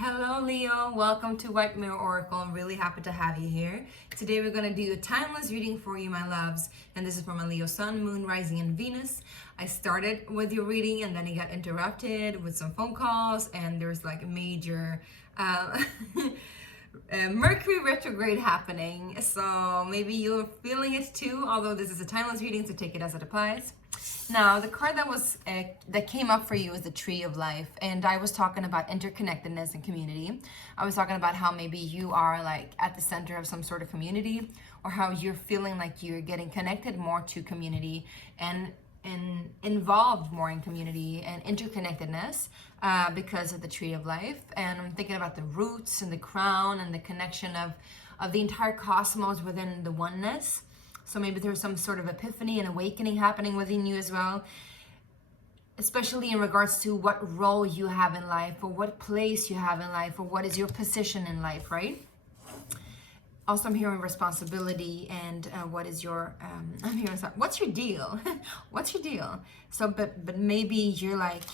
Hello Leo, welcome to White Mirror Oracle. I'm really happy to have you here. Today we're going to do a timeless reading for you, my loves. And this is for my Leo Sun, Moon, Rising, and Venus. I started with your reading and then it got interrupted with some phone calls and there's like a major Mercury retrograde happening. So maybe you're feeling it too, although this is a timeless reading, so take it as it applies. Now, the card that came up for you is the Tree of Life, and I was talking about interconnectedness and community. I was talking about how maybe you are like at the center of some sort of community, or how you're feeling like you're getting connected more to community and involved more in community and interconnectedness because of the Tree of Life. And I'm thinking about the roots and the crown and the connection of the entire cosmos within the oneness. So maybe there's some sort of epiphany and awakening happening within you as well, especially in regards to what role you have in life, or what place you have in life, or what is your position in life, right? Also, I'm hearing responsibility and what is your, I'm hearing, what's your deal? What's your deal? So, but maybe you're like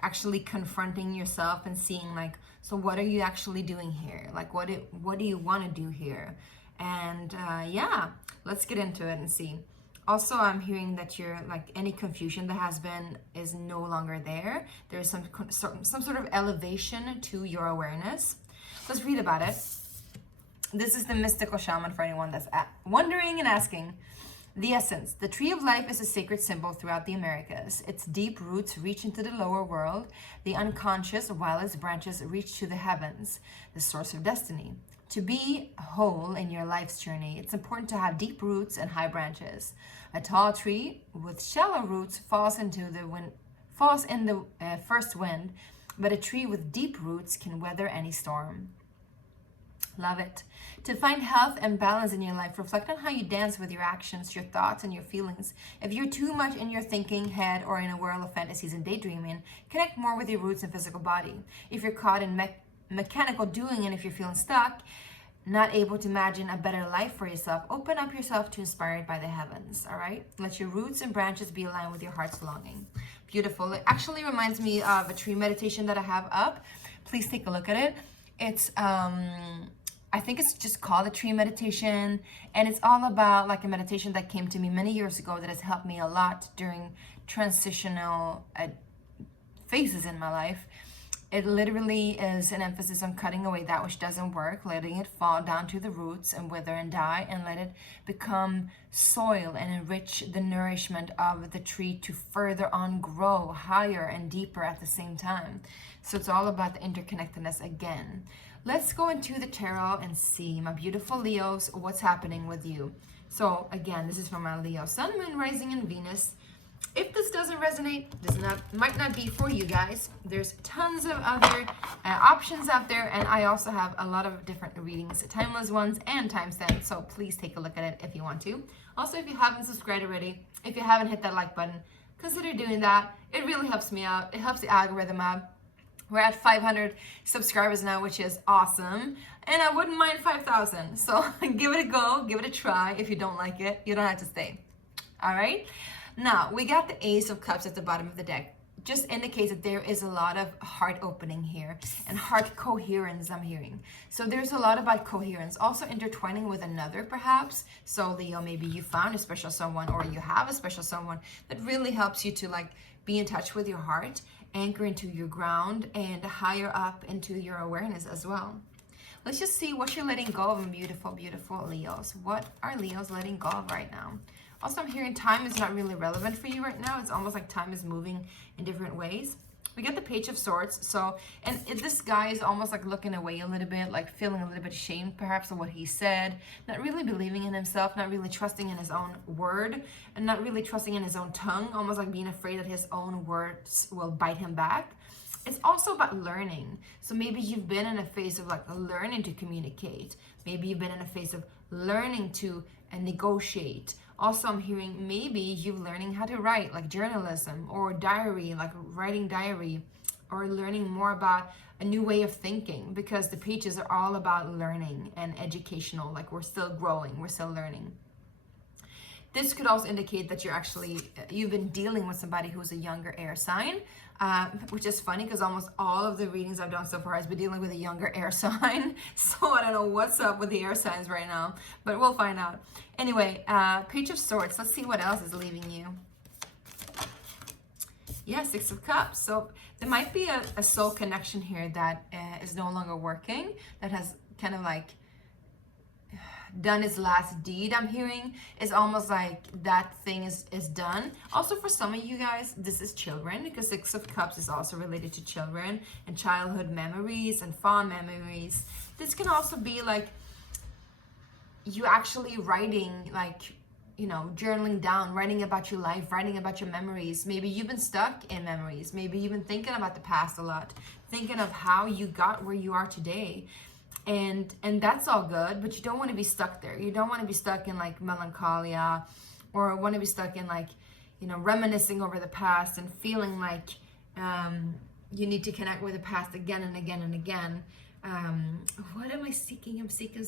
actually confronting yourself and seeing like, so what are you actually doing here? Like, what do you want to do here? And yeah, let's get into it and see. Also, I'm hearing that you're like any confusion that has been is no longer there. There's some sort of elevation to your awareness. Let's read about it. This is the mystical shaman for anyone that's wondering and asking. The essence. The Tree of Life is a sacred symbol throughout the Americas. Its deep roots reach into the lower world, the unconscious, while its branches reach to the heavens, the source of destiny. To be whole in your life's journey, it's important to have deep roots and high branches. A tall tree with shallow roots falls in the first wind, but a tree with deep roots can weather any storm. Love it. To find health and balance in your life, reflect on how you dance with your actions, your thoughts, and your feelings. If you're too much in your thinking head or in a world of fantasies and daydreaming, connect more with your roots and physical body. If you're caught in mechanical doing, and if you're feeling stuck, not able to imagine a better life for yourself, open up yourself to inspired by the heavens. All right, let your roots and branches be aligned with your heart's longing. Beautiful. It actually reminds me of a tree meditation that I have up. Please take a look at it. It's I think it's just called a tree meditation, and it's all about like a meditation that came to me many years ago that has helped me a lot during transitional phases in my life. It literally is an emphasis on cutting away that which doesn't work, letting it fall down to the roots and wither and die, and let it become soil and enrich the nourishment of the tree to further on grow higher and deeper at the same time. So it's all about the interconnectedness again. Let's go into the tarot and see, my beautiful Leos, what's happening with you. So again, this is for my Leo Sun, Moon, Rising, and Venus. If this doesn't resonate, might not be for you guys. There's tons of other options out there, and I also have a lot of different readings, timeless ones and timestamps, so please take a look at it if you want to. Also, if you haven't subscribed already, if you haven't hit that like button, consider doing that. It really helps me out. It helps the algorithm out. We're at 500 subscribers now, which is awesome, and I wouldn't mind 5,000. So give it a go, give it a try. If you don't like it, you don't have to stay. All right. Now, we got the Ace of Cups at the bottom of the deck. Just indicates that there is a lot of heart opening here and heart coherence I'm hearing. So there's a lot about coherence, also intertwining with another perhaps. So Leo, maybe you found a special someone, or you have a special someone that really helps you to like be in touch with your heart, anchor into your ground, and higher up into your awareness as well. Let's just see what you're letting go of, beautiful, beautiful Leos. What are Leos letting go of right now? Also, I'm hearing time is not really relevant for you right now. It's almost like time is moving in different ways. We get the Page of Swords. So, and this guy is almost like looking away a little bit, like feeling a little bit ashamed perhaps of what he said, not really believing in himself, not really trusting in his own word, and not really trusting in his own tongue, almost like being afraid that his own words will bite him back. It's also about learning. So maybe you've been in a phase of like learning to communicate. Maybe you've been in a phase of learning to negotiate. Also, I'm hearing maybe you're learning how to write, like journalism or diary, like writing diary, or learning more about a new way of thinking, because the pages are all about learning and educational. Like we're still growing, we're still learning. This could also indicate that you've been dealing with somebody who's a younger air sign, which is funny because almost all of the readings I've done so far has been dealing with a younger air sign. So I don't know what's up with the air signs right now, but we'll find out. Anyway, Page of Swords. Let's see what else is leaving you. Yeah, Six of Cups. So there might be a soul connection here that is no longer working, that has kind of like done its last deed. I'm hearing it's almost like that thing is done. Also, for some of you guys, this is children, because Six of Cups is also related to children and childhood memories and fond memories. This can also be like you actually writing, like, you know, journaling down, writing about your life, writing about your memories. Maybe you've been stuck in memories. Maybe you've been thinking about the past a lot, thinking of how you got where you are today. And that's all good, but you don't want to be stuck there. You don't want to be stuck in like melancholia, or want to be stuck in like, you know, reminiscing over the past and feeling like you need to connect with the past again and again and again. What am I seeking? I'm seeking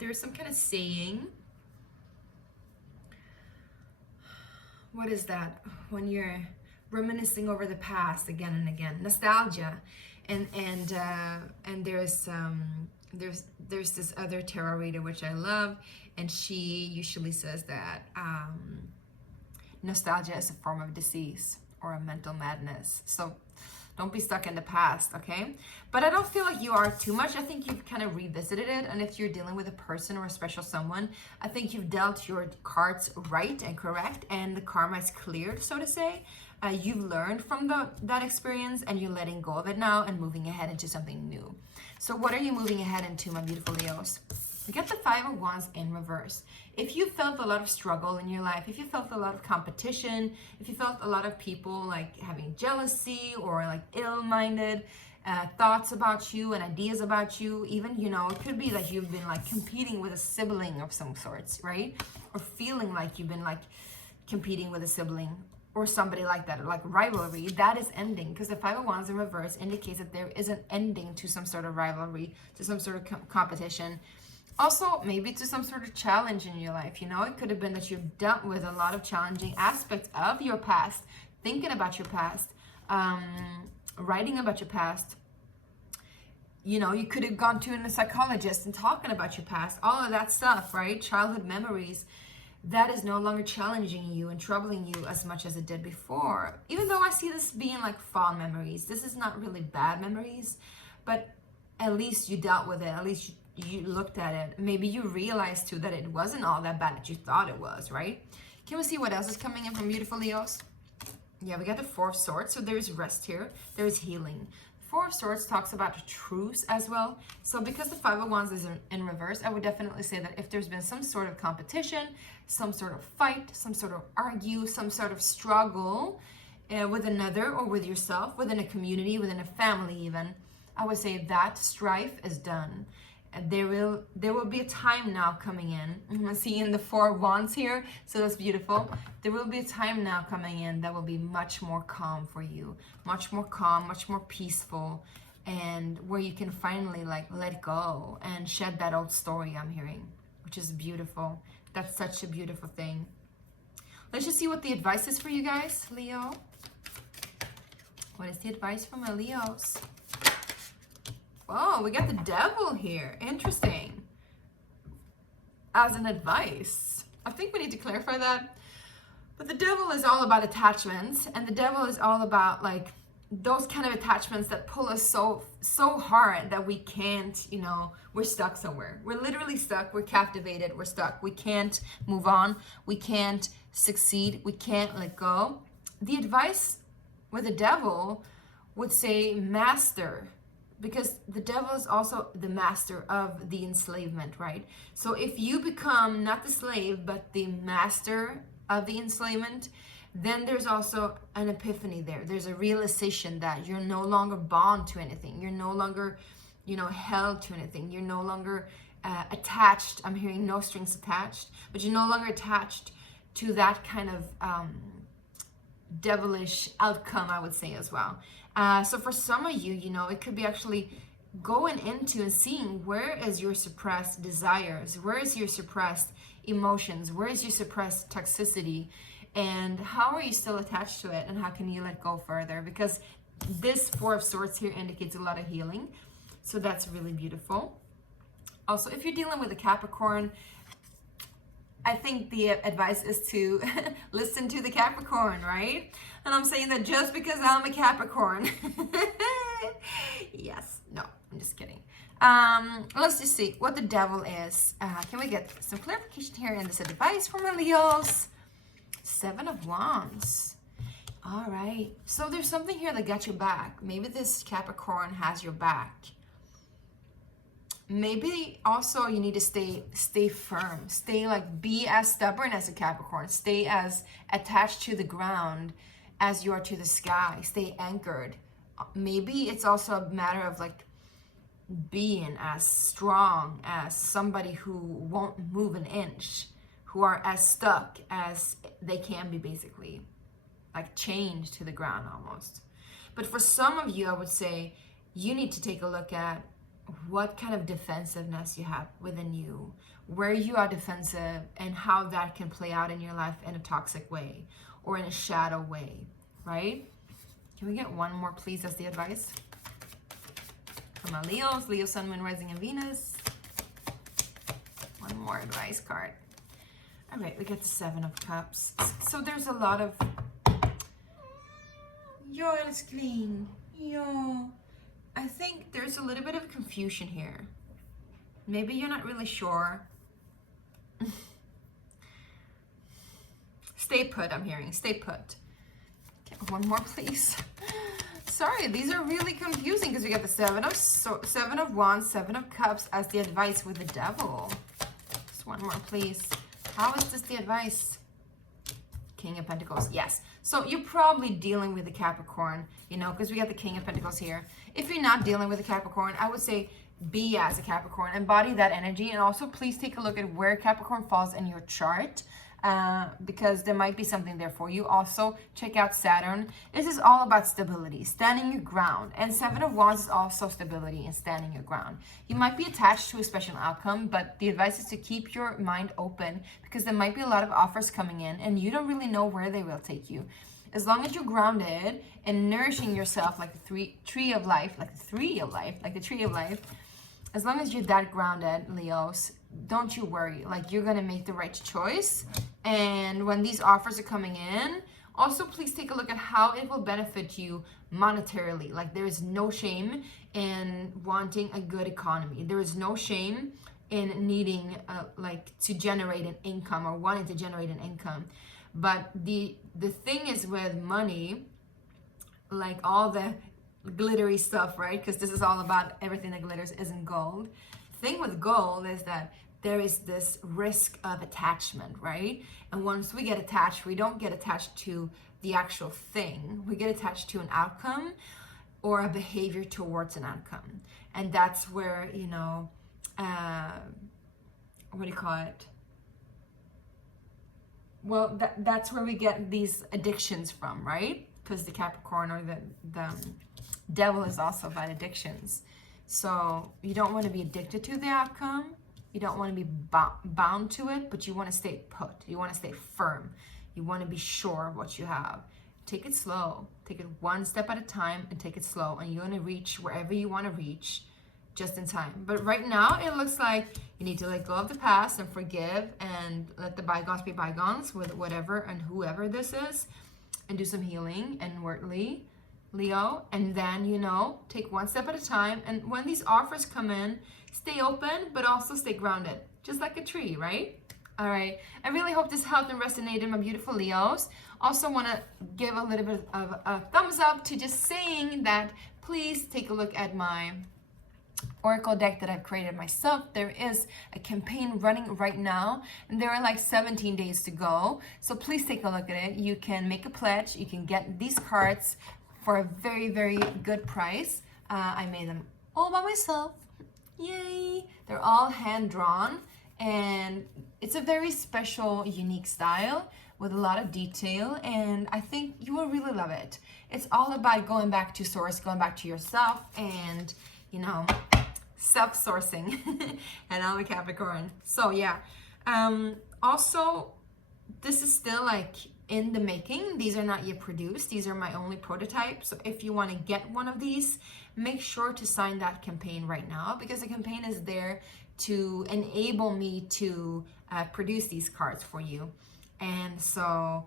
there's some kind of saying. What is that? When you're reminiscing over the past again and again, nostalgia, and there's this other tarot reader which I love, and she usually says that nostalgia is a form of disease or a mental madness. So don't be stuck in the past, okay? But I don't feel like you are too much. I think you've kind of revisited it. And if you're dealing with a person or a special someone, I think you've dealt your cards right and correct, and the karma is cleared, so to say. You've learned from that experience, and you're letting go of it now and moving ahead into something new. So what are you moving ahead into, my beautiful Leos? We get the Five of Wands in reverse. If you felt a lot of struggle in your life, if you felt a lot of competition, if you felt a lot of people like having jealousy or like ill-minded thoughts about you and ideas about you, even, you know, it could be that you've been like competing with a sibling of some sorts, right? Or feeling like you've been like competing with a sibling or somebody like that, or like rivalry, that is ending, because the Five of Wands in reverse indicates that there is an ending to some sort of rivalry, to some sort of competition. Also, maybe to some sort of challenge in your life. You know, it could have been that you've dealt with a lot of challenging aspects of your past, thinking about your past, writing about your past. You know, you could have gone to a psychologist and talking about your past, all of that stuff, right? Childhood memories. That is no longer challenging you and troubling you as much as it did before. Even though I see this being like fond memories. This is not really bad memories, but at least you dealt with it. At least you looked at it. Maybe you realized too that it wasn't all that bad that you thought it was, right? Can we see what else is coming in from beautiful Leos? Yeah, we got the Four of Swords. So there's rest here. There's healing. Four of Swords talks about truce as well. So because the Five of Wands is in reverse, I would definitely say that if there's been some sort of competition, some sort of fight, some sort of argue, some sort of struggle with another or with yourself, within a community, within a family even, I would say that strife is done. And there will be a time now coming in. I'm seeing the Four of Wands here, so that's beautiful. There will be a time now coming in that will be much more calm for you, much more calm, much more peaceful, and where you can finally like let go and shed that old story I'm hearing, which is beautiful. That's such a beautiful thing. Let's just see what the advice is for you guys, Leo. What is the advice for my Leos? Oh, we got the Devil here. Interesting. As an advice. I think we need to clarify that. But the Devil is all about attachments. And the Devil is all about like those kind of attachments that pull us so hard that we can't, you know, we're stuck somewhere. We're literally stuck. We're captivated. We're stuck. We can't move on. We can't succeed. We can't let go. The advice with the Devil would say master. Because the Devil is also the master of the enslavement, right? So if you become not the slave, but the master of the enslavement, then there's also an epiphany there. There's a realization that you're no longer bound to anything. You're no longer, you know, held to anything. You're no longer attached. I'm hearing no strings attached, but you're no longer attached to that kind of devilish outcome, I would say as well. So for some of you, you know, it could be actually going into and seeing where is your suppressed desires, where is your suppressed emotions? Where is your suppressed toxicity? And how are you still attached to it? And how can you let go further? Because this Four of Swords here indicates a lot of healing. So that's really beautiful. Also, if you're dealing with a Capricorn, I think the advice is to listen to the Capricorn, right? And I'm saying that just because I'm a Capricorn. Yes, no, I'm just kidding. Let's just see what the Devil is. Can we get some clarification here in this advice for my Leos? Seven of Wands. All right. So there's something here that got your back. Maybe this Capricorn has your back. Maybe also you need to stay firm. Be as stubborn as a Capricorn. Stay as attached to the ground as you are to the sky. Stay anchored. Maybe it's also a matter of like being as strong as somebody who won't move an inch, who are as stuck as they can be, basically. Like chained to the ground almost. But for some of you, I would say you need to take a look at what kind of defensiveness you have within you, where you are defensive, and how that can play out in your life in a toxic way or in a shadow way, right? Can we get one more, please, as the advice? For my Leos, Leo, Sun, Moon, Rising, and Venus. One more advice card. All right, we get the Seven of Cups. So there's a lot of... Yo, it's clean. Yo. I think there's a little bit of confusion here. Maybe you're not really sure. Stay put, I'm hearing. Stay put. Okay, one more, please. Sorry, these are really confusing because we got the Seven of Wands, Seven of Cups as the advice with the Devil. Just one more, please. How is this the advice? King of Pentacles, yes. So you're probably dealing with the Capricorn, you know, because we got the King of Pentacles here. If you're not dealing with a Capricorn, I would say be as a Capricorn, embody that energy, and also please take a look at where Capricorn falls in your chart, because there might be something there for you. Also, check out Saturn. This is all about stability, standing your ground, and Seven of Wands is also stability and standing your ground. You might be attached to a special outcome, but the advice is to keep your mind open because there might be a lot of offers coming in and you don't really know where they will take you. As long as you're grounded and nourishing yourself like the tree of life, as long as you're that grounded, Leos, don't you worry. Like, you're going to make the right choice. And when these offers are coming in, also please take a look at how it will benefit you monetarily. Like, there is no shame in wanting a good economy. There is no shame in needing to generate an income or wanting to generate an income. But the thing is with money, like all the glittery stuff, right? Because this is all about everything that glitters isn't gold. The thing with gold is that there is this risk of attachment, right? And once we get attached, we don't get attached to the actual thing. We get attached to an outcome or a behavior towards an outcome. And that's where, you know, what do you call it? Well, that's where we get these addictions from, right? Because the Capricorn or the Devil is also about addictions. So you don't want to be addicted to the outcome. You don't want to be bound to it, but you want to stay put. You want to stay firm. You want to be sure of what you have. Take it slow. Take it one step at a time and take it slow. And you're going to reach wherever you want to reach just in time. But right now, it looks like you need to let go of the past and forgive and let the bygones be bygones with whatever and whoever this is, and do some healing inwardly, Leo. And then, you know, take one step at a time. And when these offers come in, stay open, but also stay grounded, just like a tree, right? All right. I really hope this helped and resonated, my beautiful Leos. Also want to give a little bit of a thumbs up to just saying that please take a look at my Oracle deck that I've created myself. There is a campaign running right now, and there are like 17 days to go. So please take a look at it. You can make a pledge. You can get these cards for a very, very good price. I made them all by myself. Yay! They're all hand-drawn, and it's a very special, unique style with a lot of detail, and I think you will really love it. It's all about going back to source, going back to yourself, and, you know, self-sourcing. And I'm a Capricorn. So yeah, Also, this is still like in the making. These are not yet produced. These are my only prototype. So if you want to get one of these, make sure to sign that campaign right now, because the campaign is there to enable me to produce these cards for you. And so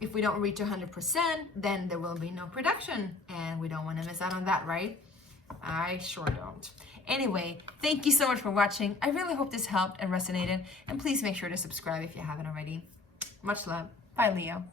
if we don't reach 100%, then there will be no production, and we don't want to miss out on that, right? I sure don't. Anyway, thank you so much for watching. I really hope this helped and resonated, and please make sure to subscribe if you haven't already. Much love. Bye, Leo.